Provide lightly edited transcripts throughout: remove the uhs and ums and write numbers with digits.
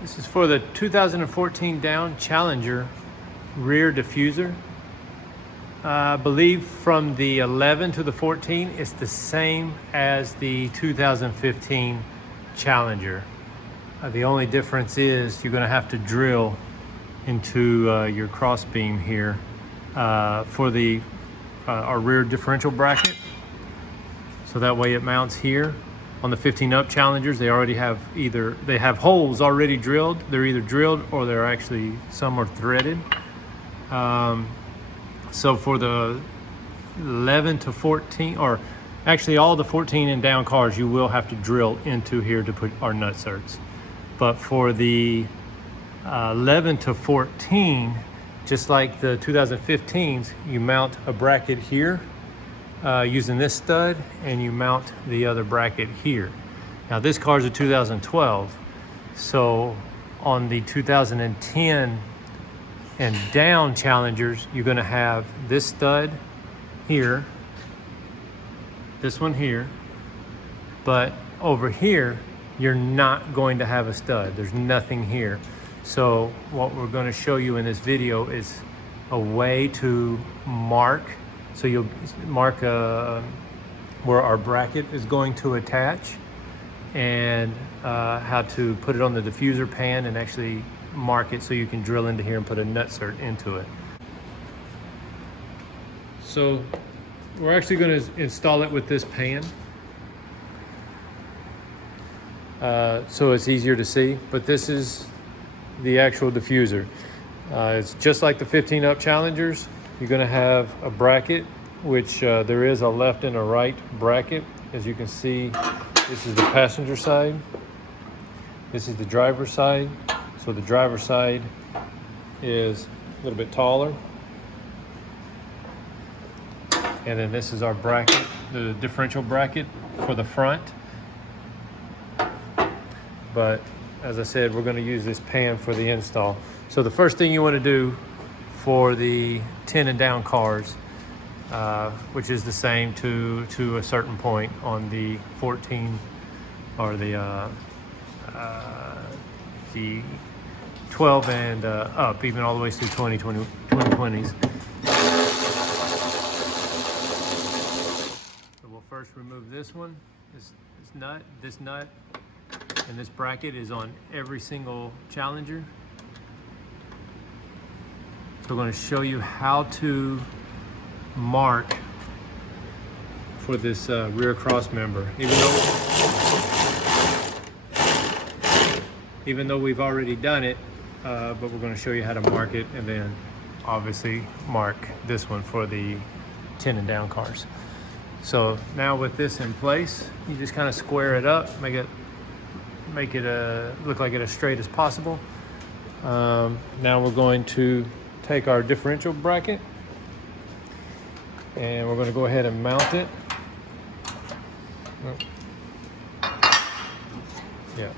This is for the 2014 Down Challenger rear diffuser. I believe from the 11 to the 14, it's the same as the 2015 Challenger. The only difference is you're going to have to drill into your cross beam here for the our rear differential bracket. So that way it mounts here. On the 15 up Challengers, they already have they have holes already drilled. They're either drilled or they're actually, some are threaded. So for the 11 to 14, or actually all the 14 and down cars, you will have to drill into here to put our nutserts. But for the 11 to 14, just like the 2015s, you mount a bracket here using this stud, and you mount the other bracket here. Now this car is a 2012, so on the 2010 and down Challengers, you're going to have this stud here, this one here, but over here you're not going to have a stud. There's nothing here. So what we're going to show you in this video is a way to mark. So you'll mark where our bracket is going to attach, and how to put it on the diffuser pan and actually mark it so you can drill into here and put a nutsert into it. So we're actually going to install it with this pan, so it's easier to see, but this is the actual diffuser. It's just like the 15 up Challengers. You're going to have a bracket, which there is a left and a right bracket. As you can see, this is the passenger side, this is the driver's side. So the driver's side is a little bit taller, and then this is our bracket, the differential bracket for the front. But as I said, we're going to use this pan for the install. So the first thing you want to do for the 10 and down cars, which is the same to a certain point on the 14 or the 12 and up, even all the way through 2020s. So we'll first remove this one, this nut, and this bracket is on every single Challenger. So we're going to show you how to mark for this rear cross member. Even though we've already done it, but we're going to show you how to mark it, and then obviously mark this one for the 10 and down cars. So now with this in place, you just kind of square it up, make it look like it as straight as possible. Now we're going to take our differential bracket, and we're going to go ahead and mount it. Yeah.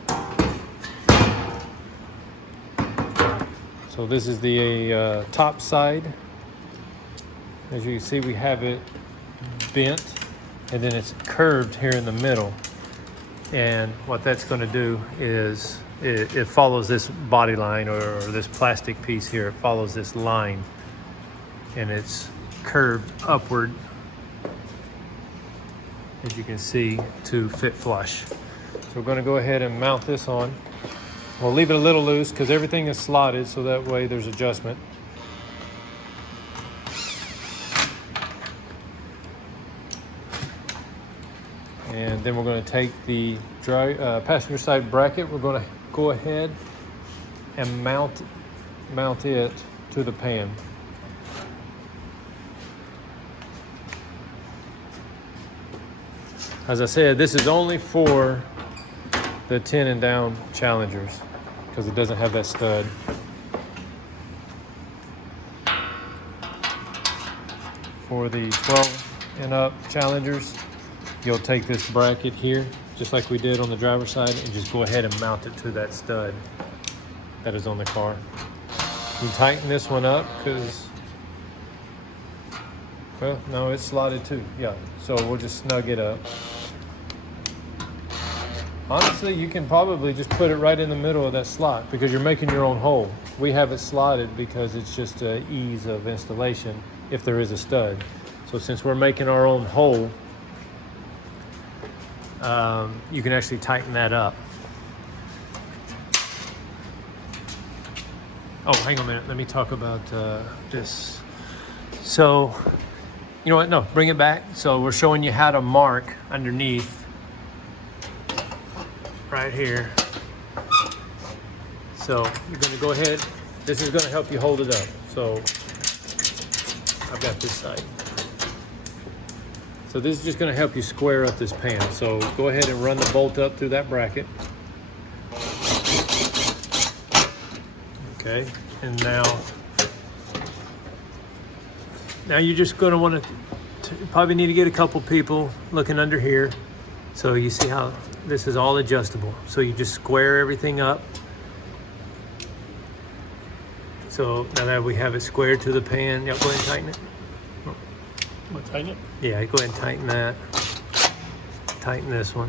So this is the top side. As you can see, we have it bent, and then it's curved here in the middle. And what that's going to do is it follows this body line, or this plastic piece here. It follows this line, and it's curved upward, as you can see, to fit flush. So we're going to go ahead and mount this on. We'll leave it a little loose because everything is slotted, so that way there's adjustment. And then we're going to take the passenger side bracket. We're going to go ahead and mount it to the pan. As I said, this is only for the 10 and down Challengers because it doesn't have that stud. For the 12 and up Challengers, you'll take this bracket here, just like we did on the driver's side, and just go ahead and mount it to that stud that is on the car. You tighten this one up because, well, no, it's slotted too. Yeah, so we'll just snug it up. Honestly, you can probably just put it right in the middle of that slot because you're making your own hole. We have it slotted because it's just an ease of installation if there is a stud. So since we're making our own hole, you can actually tighten that up. Oh, hang on a minute. Let me talk about this. So, you know what? No, bring it back. So we're showing you how to mark underneath right here. So you're going to go ahead. This is going to help you hold it up. So I've got this side. So this is just going to help you square up this pan. So go ahead and run the bolt up through that bracket. Okay, and now you're just going to want to probably need to get a couple people looking under here. So you see how this is all adjustable. So you just square everything up. So now that we have it squared to the pan, yeah, go ahead and tighten it. Want to tighten it? Yeah, go ahead and tighten that. Tighten this one.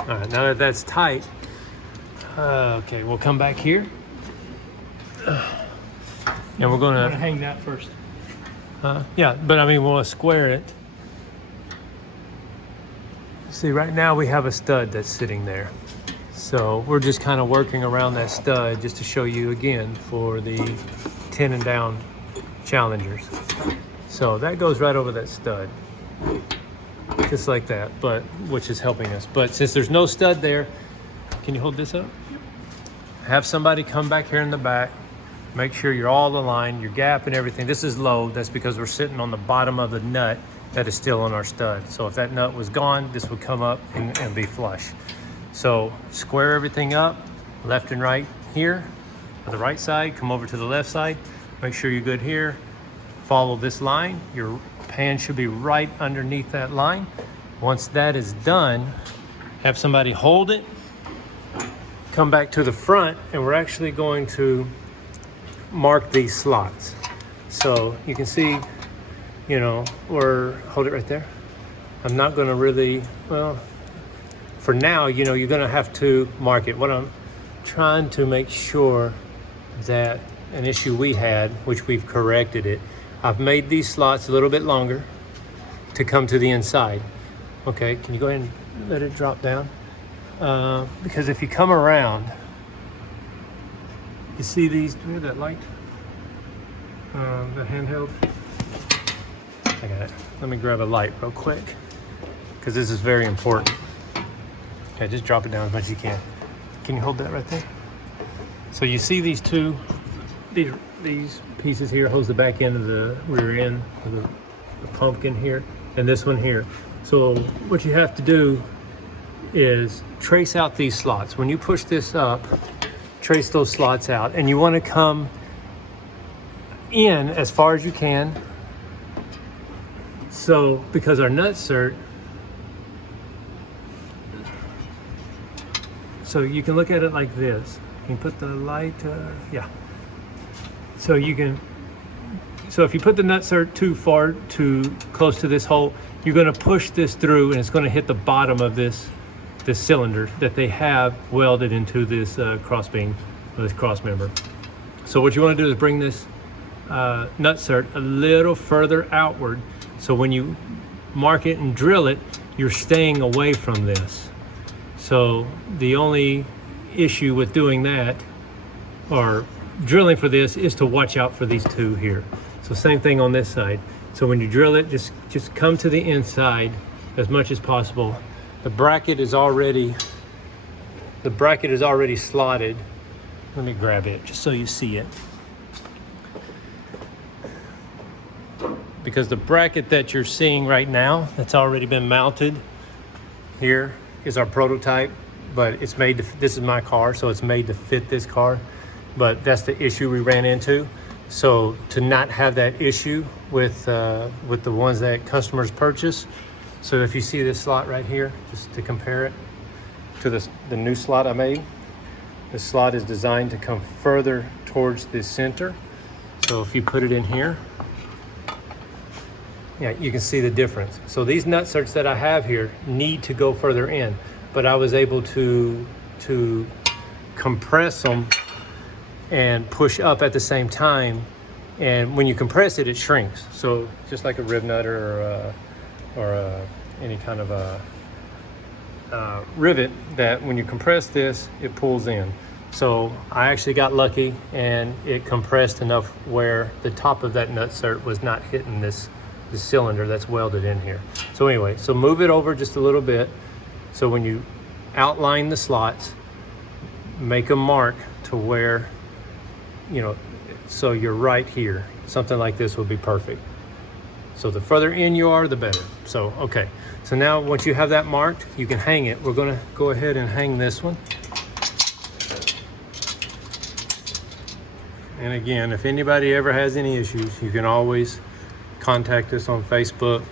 All right, now that that's tight, okay, we'll come back here. And we're going to hang that first. yeah, but I mean, we'll square it. See, right now we have a stud that's sitting there. So we're just kind of working around that stud just to show you again for the 10 and down challengers. So that goes right over that stud. Just like that, but which is helping us. But since there's no stud there, can you hold this up? Have somebody come back here in the back. Make sure you're all aligned, your gap and everything. This is low. That's because we're sitting on the bottom of the nut that is still on our stud. So if that nut was gone, this would come up and be flush. So square everything up, left and right here. On the right side, come over to the left side. Make sure you're good here. Follow this line. Your pan should be right underneath that line. Once that is done, have somebody hold it, come back to the front, and we're actually going to mark these slots. So you can see, you know, or hold it right there. I'm not going to really, well, for now, you know, you're going to have to mark it. What I'm trying to make sure that an issue we had, which we've corrected it, I've made these slots a little bit longer to come to the inside. Okay, can you go ahead and let it drop down? Because if you come around, you see these, do you have that light? The handheld? I got it. Let me grab a light real quick, because this is very important. Okay, just drop it down as much as you can. Can you hold that right there? So you see these two, these pieces here holds the back end of the rear end of the pumpkin here, and this one here. So what you have to do is trace out these slots. When you push this up, trace those slots out, and you want to come in as far as you can. So because our nutsert, so you can look at it like this. You can put the light, yeah. So you can, so if you put the nutsert too far, too close to this hole, you're going to push this through, and it's going to hit the bottom of this cylinder that they have welded into this cross beam, or this cross member. So what you want to do is bring this nutsert a little further outward, so when you mark it and drill it, you're staying away from this. So the only issue with doing that, or drilling for this, is to watch out for these two here. So same thing on this side. So when you drill it, just come to the inside as much as possible. The bracket is already slotted. Let me grab it just so you see it. Because the bracket that you're seeing right now, that's already been mounted here, is our prototype, but it's made to, this is my car, so it's made to fit this car. But that's the issue we ran into. So to not have that issue with the ones that customers purchase. So if you see this slot right here, just to compare it to the new slot I made, the slot is designed to come further towards the center. So if you put it in here, Yeah, you can see the difference. So these nutserts that I have here need to go further in, but I was able to compress them and push up at the same time. And when you compress it, it shrinks. So just like a rib nut or any kind of a rivet, that when you compress this, it pulls in. So I actually got lucky, and it compressed enough where the top of that nutsert was not hitting this cylinder that's welded in here. So anyway, so move it over just a little bit. So when you outline the slots, make a mark to where, you know, so you're right here. Something like this would be perfect. So the further in you are, the better. So, okay. So now once you have that marked, you can hang it. We're gonna go ahead and hang this one. And again, if anybody ever has any issues, you can always contact us on Facebook,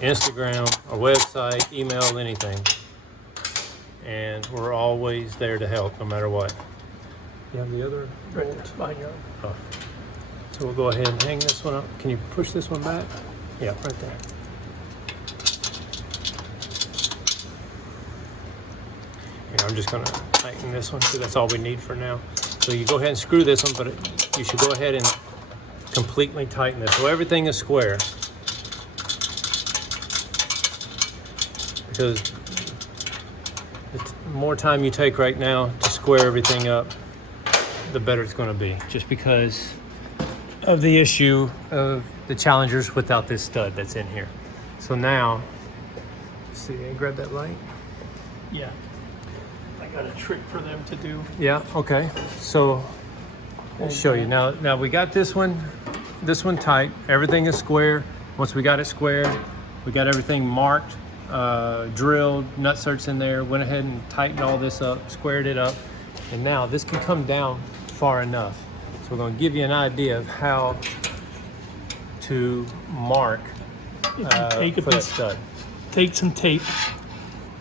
Instagram, our website, email, anything. And we're always there to help, no matter what. You have the other Right bolt? there, behind you. Oh. So we'll go ahead and hang this one up. Can you push this one back? Yeah, right there. And I'm just gonna tighten this one, because that's all we need for now. So you go ahead and screw this one, but you should go ahead and completely tighten this so everything is square. Because the more time you take right now to square everything up, the better it's going to be, just because of the issue of the Challengers without this stud that's in here. So now, let's see, grab that light. Yeah. I got a trick for them to do. Yeah, okay. So I'll show you. Now we got this one tight. Everything is square. Once we got it squared, we got everything marked, drilled, nutserts in there, went ahead and tightened all this up, squared it up. And now this can come down far enough. So we're going to give you an idea of how to mark Take a for that piece, stud. take some tape,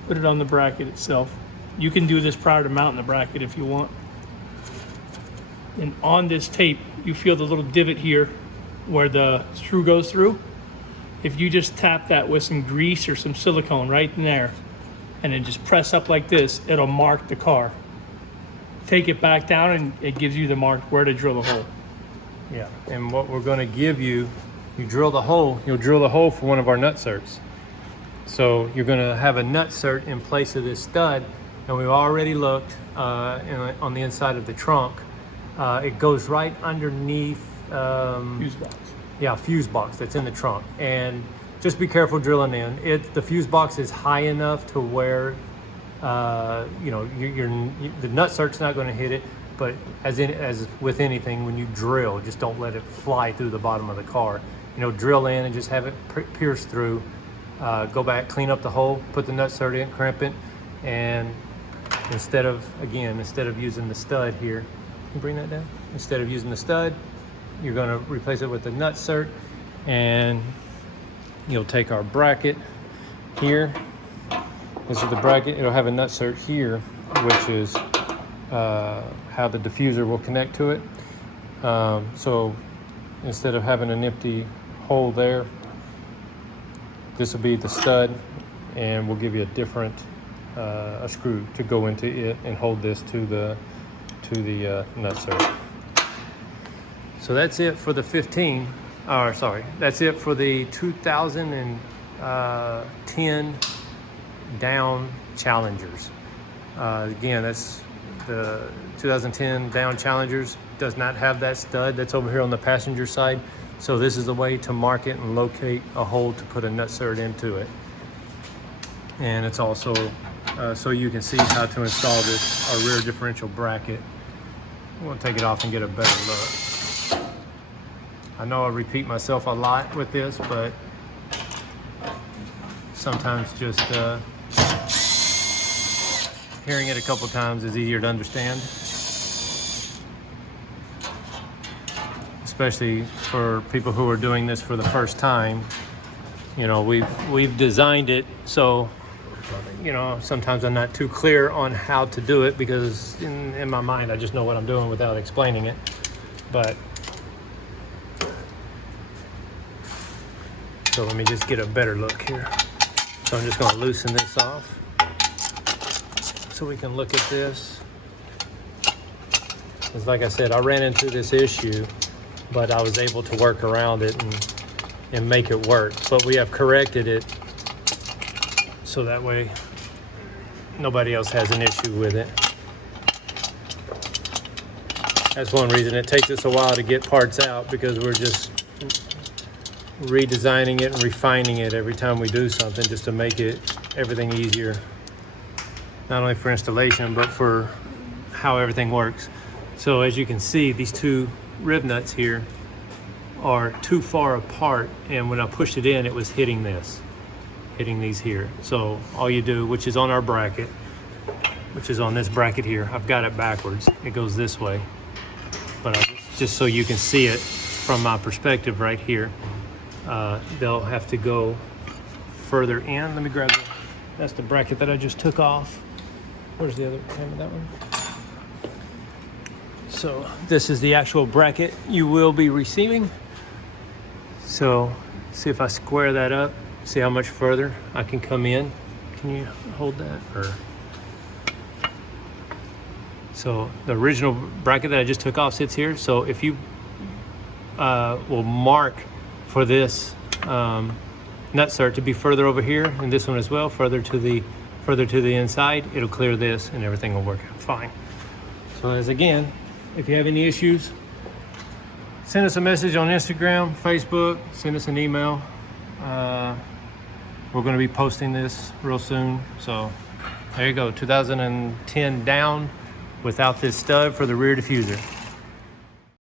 put it on the bracket itself. You can do this prior to mounting the bracket if you want. And on this tape, you feel the little divot here where the screw goes through. If you just tap that with some grease or some silicone right in there, and then just press up like this, it'll mark the car. Take it back down and it gives you the mark where to drill the hole. Yeah, and what we're going to give you, you drill the hole, you'll drill the hole for one of our nutserts. So you're going to have a nutsert in place of this stud, and we've already looked on the inside of the trunk. It goes right underneath Fuse box. yeah, fuse box that's in the trunk. And just be careful drilling in. The fuse box is high enough to where you know, the nutsert's not going to hit it, but as with anything, when you drill, just don't let it fly through the bottom of the car. You know, drill in and just have it pierce through. Go back, clean up the hole, put the nutsert in, crimp it, and instead of using the stud here, can you bring that down? Instead of using the stud, you're going to replace it with the nutsert, and you'll take our bracket here. This is the bracket. It'll have a nutsert here, which is how the diffuser will connect to it. So instead of having an empty hole there, this will be the stud, and we'll give you a different a screw to go into it and hold this to the nutsert. So that's it for the that's it for the 2010 down Challengers. Again, that's the 2010 down Challengers. Does not have that stud that's over here on the passenger side. So this is the way to mark it and locate a hole to put a nutsert into it. And it's also so you can see how to install this, our rear differential bracket. We'll take it off and get a better look. I know I repeat myself a lot with this, but sometimes just hearing it a couple times is easier to understand. Especially for people who are doing this for the first time. You know, we've designed it so, you know, sometimes I'm not too clear on how to do it, because in my mind I just know what I'm doing without explaining it. But So let me just get a better look here. So I'm just going to loosen this off so we can look at this. Because like I said, I ran into this issue, but I was able to work around it and make it work. But we have corrected it so that way nobody else has an issue with it. That's one reason it takes us a while to get parts out, because we're just redesigning it and refining it every time we do something, just to make it everything easier, not only for installation but for how everything works. So as you can see, these two rib nuts here are too far apart, and when I pushed it in, it was hitting these here. So all you do, which is on our bracket, which is on this bracket here, I've got it backwards, it goes this way, but just so you can see it from my perspective right here, they'll have to go further in. Let me grab that's the bracket that I just took off. Where's the other name of that one? So this is the actual bracket you will be receiving. So see if I square that up, see how much further I can come in. Can you hold that? Or so the original bracket that I just took off sits here. So if you will mark for this nutsert to be further over here, and this one as well, further to the inside, it'll clear this and everything will work out fine. So as again, if you have any issues, send us a message on Instagram, Facebook, send us an email. We're going to be posting this real soon. So there you go, 2010 down without this stud for the rear diffuser.